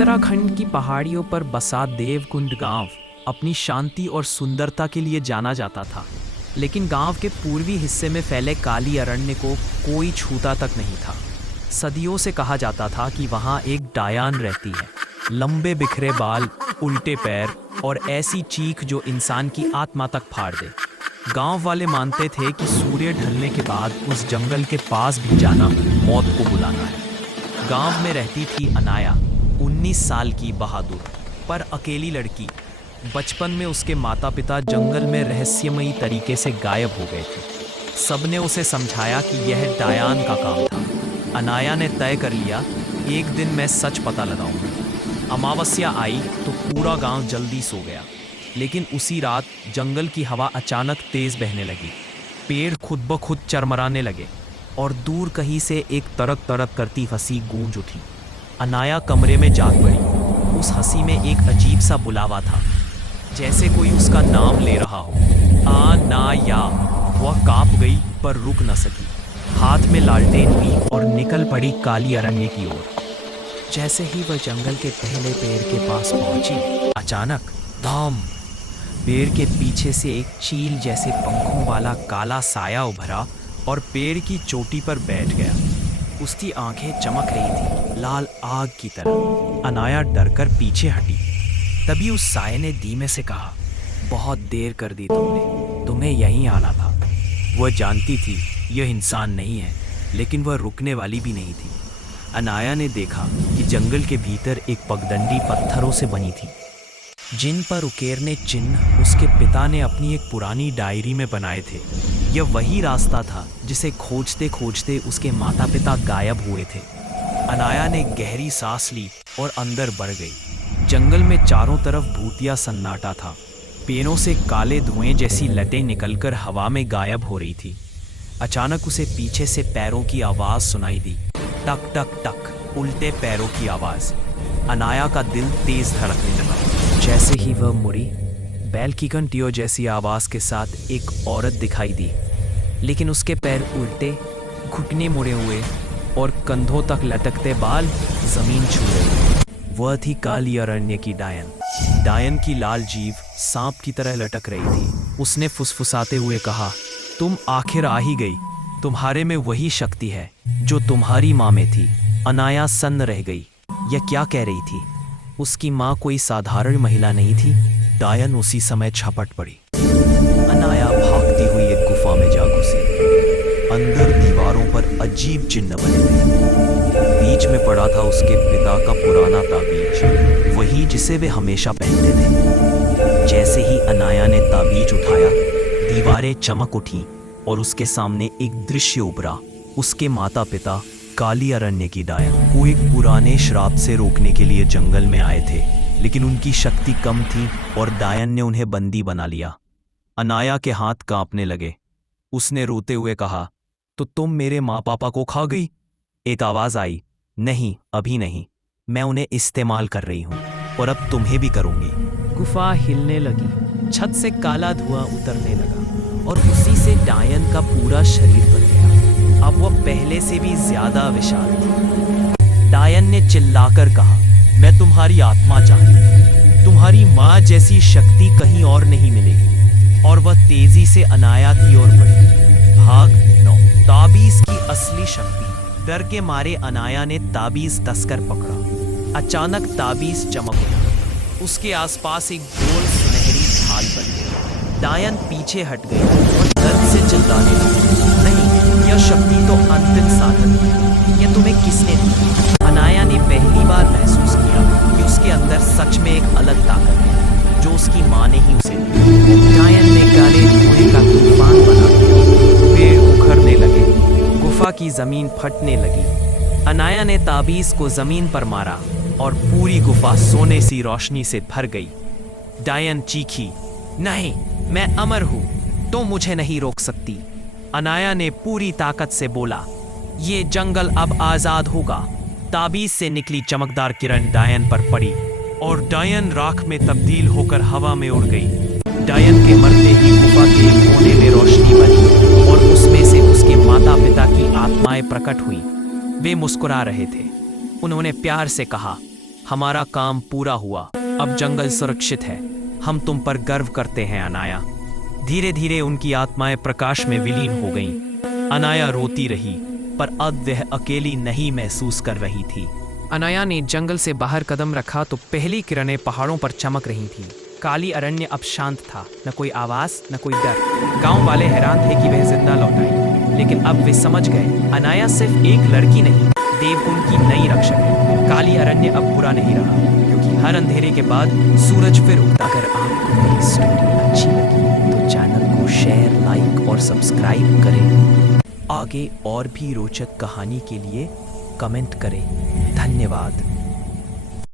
उत्तराखंड की पहाड़ियों पर बसा देवकुंड गांव अपनी शांति और सुंदरता के लिए जाना जाता था। लेकिन गांव के पूर्वी हिस्से में फैले काली अरण्य को कोई छूता तक नहीं था। सदियों से कहा जाता था कि वहां एक डायन रहती है, लंबे बिखरे बाल, उल्टे पैर और ऐसी चीख जो इंसान की आत्मा तक फाड़ दे। गांव वाले मानते थे कि सूर्य ढलने के बाद उस जंगल के पास भी जाना मौत को बुलाना है। गांव में रहती थी अनाया, 19 साल की बहादुर पर अकेली लड़की। बचपन में उसके माता पिता जंगल में रहस्यमयी तरीके से गायब हो गए थे। सबने उसे समझाया कि यह डायन का काम था। अनाया ने तय कर लिया, एक दिन मैं सच पता लगाऊंगी। अमावस्या आई तो पूरा गांव जल्दी सो गया। लेकिन उसी रात जंगल की हवा अचानक तेज बहने लगी। पेड़ खुद ब खुद चरमराने लगे और दूर कहीं से एक तड़क तड़क करती हंसी गूंज उठी। अनाया कमरे में जाग पड़ी। उस हंसी में एक अजीब सा बुलावा था, जैसे कोई उसका नाम ले रहा हो। अनाया। वह कांप गई पर रुक न सकी। हाथ में लालटेन ली और निकल पड़ी काली अरण्य की ओर। जैसे ही वह जंगल के पहले पेड़ के पास पहुंची, अचानक धम, पेड़ के पीछे से एक चील जैसे पंखों वाला काला साया उभरा और पेड़ की चोटी पर बैठ गया। उसकी आंखें चमक रही थी, लाल आग की तरह। अनाया डरकर पीछे हटी। तभी उस साये ने धीमे से कहा, बहुत देर कर दी तुमने, तुम्हें यहीं आना था। वह जानती थी यह इंसान नहीं है, लेकिन वह रुकने वाली भी नहीं थी। अनाया ने देखा कि जंगल के भीतर एक पगडंडी पत्थरों से बनी थी, जिन पर उकेरने चिन्ह उसके पिता ने अपनी एक पुरानी डायरी में बनाए थे। यह वही रास्ता था जिसे खोजते खोजते उसके माता पिता गायब हुए थे। अनाया ने गहरी सांस ली और अंदर बढ़ गई। जंगल में चारों तरफ भूतिया सन्नाटा था। पेड़ों से काले धुएं जैसी लटें निकलकर हवा में गायब हो रही थी। अचानक उसे पीछे से पैरों की आवाज सुनाई दी, टक टक टक, उल्टे पैरों की आवाज। अनाया का दिल तेज धड़कने लगा। जैसे ही वह मुड़ी, बैल की घंटियों जैसी आवाज के साथ एक औरत दिखाई दी, लेकिन उसके पैर उल्टे, घुटने मुड़े हुए और कंधों तक लटकते बाल जमीन छू रहे। वह थी काली अरण्य की डायन। डायन की लाल जीभ सांप की तरह लटक रही थी। उसने फुसफुसाते हुए कहा, तुम आखिर आ ही गई। तुम्हारे में वही शक्ति है जो तुम्हारी माँ में थी। अनाया सन्न रह गई। यह क्या कह रही थी? उसकी माँ कोई साधारण महिला नहीं थी। डायन उसी समय झपट पड़ी। अनाया भागती हुई एक गुफा में जा घुसी। अंदर दीवारों पर अजीब चिन्ह बने थे। बीच में पड़ा था उसके पिता का पुराना ताबीज, वही जिसे वे हमेशा पहनते थे। जैसे ही अनाया ने ताबीज उठाया, दीवारें चमक उठी और उसके सामने एक दृश्य उभरा। उसके माता पिता काली अरण्य की डायन को एक पुराने श्राप से रोकने के लिए जंगल में आए थे, लेकिन उनकी शक्ति कम थी और डायन ने उन्हें बंदी बना लिया। अनाया के हाथ कांपने लगे। उसने रोते हुए कहा, तो तुम मेरे माँ पापा को खा गई? एक आवाज आई, नहीं, अभी नहीं, मैं उन्हें इस्तेमाल कर रही हूँ और अब तुम्हें भी करूंगी। गुफा हिलने लगी, छत से काला धुआं उतरने लगा और उसी से डायन का पूरा शरीर बन गया। अब वह पहले से भी ज्यादा विशाल थी। डायन ने चिल्लाकर कहा, मैं तुम्हारी आत्मा चाहती हूँ। तुम्हारी माँ जैसी शक्ति कहीं और नहीं मिलेगी। और वह तेजी से अनाया की ओर बढ़ी। भाग 9। ताबीज की असली शक्ति। डर के मारे अनाया ने ताबीज कसकर पकड़ा। अचानक ताबीज चमक उठा। उसके आसपास एक गोल सुनहरी ढाल बन गई। डायन पीछे हट गई और दर्द से चिल्लाने लगी, नहीं, यह शक्ति तो अंतिम साधन है। यह तुम्हें किसने दी? अनाया ने पहली बार महसूस किया कि उसके अंदर सच में एक अलग ताकत है, जो उसकी माँ ने ही उसे दी। डायन ने काले धुएं का तूफान बना दिया। पेड़ उखड़ने लगे, गुफा की जमीन फटने लगी। अनाया ने ताबीज को जमीन पर मारा और पूरी गुफा सोने सी रोशनी से भर गई। डायन चीखी, नहीं, मैं अमर हूं, तो मुझे नहीं रोक सकती। अनाया ने पूरी ताकत से बोला, ये जंगल अब आजाद होगा। ताबीज से निकली चमकदार किरण डायन पर पड़ी और डायन राख में तब्दील होकर हवा में उड़ गई। डायन के मरते ही गुफा के एक कोने में रोशनी बनी और उसमें से उसके माता पिता की आत्माएं प्रकट हुई। वे मुस्कुरा रहे थे। उन्होंने प्यार से कहा, हमारा काम पूरा हुआ, अब जंगल सुरक्षित है। हम तुम पर गर्व करते हैं अनाया। धीरे धीरे उनकी आत्माएं प्रकाश में विलीन हो गईं। अनाया रोती रही, पर अब वह अकेली नहीं महसूस कर रही थी। अनाया ने जंगल से बाहर कदम रखा तो पहली किरणें पहाड़ों पर चमक रही थीं। काली अरण्य अब शांत था, न कोई आवाज न कोई डर। गांव वाले हैरान थे कि वह जिंदा लौट आई, लेकिन अब वे समझ गए अनाया सिर्फ एक लड़की नहीं, देवकुंड की नई रक्षक है। काली अरण्य अब बुरा नहीं रहा, क्योंकि हर अंधेरे के बाद सूरज फिर उगता। अगर आपको मेरी स्टोरी अच्छी लगी तो चैनल को शेयर, लाइक और सब्सक्राइब करें। आगे और भी रोचक कहानी के लिए कमेंट करें। धन्यवाद।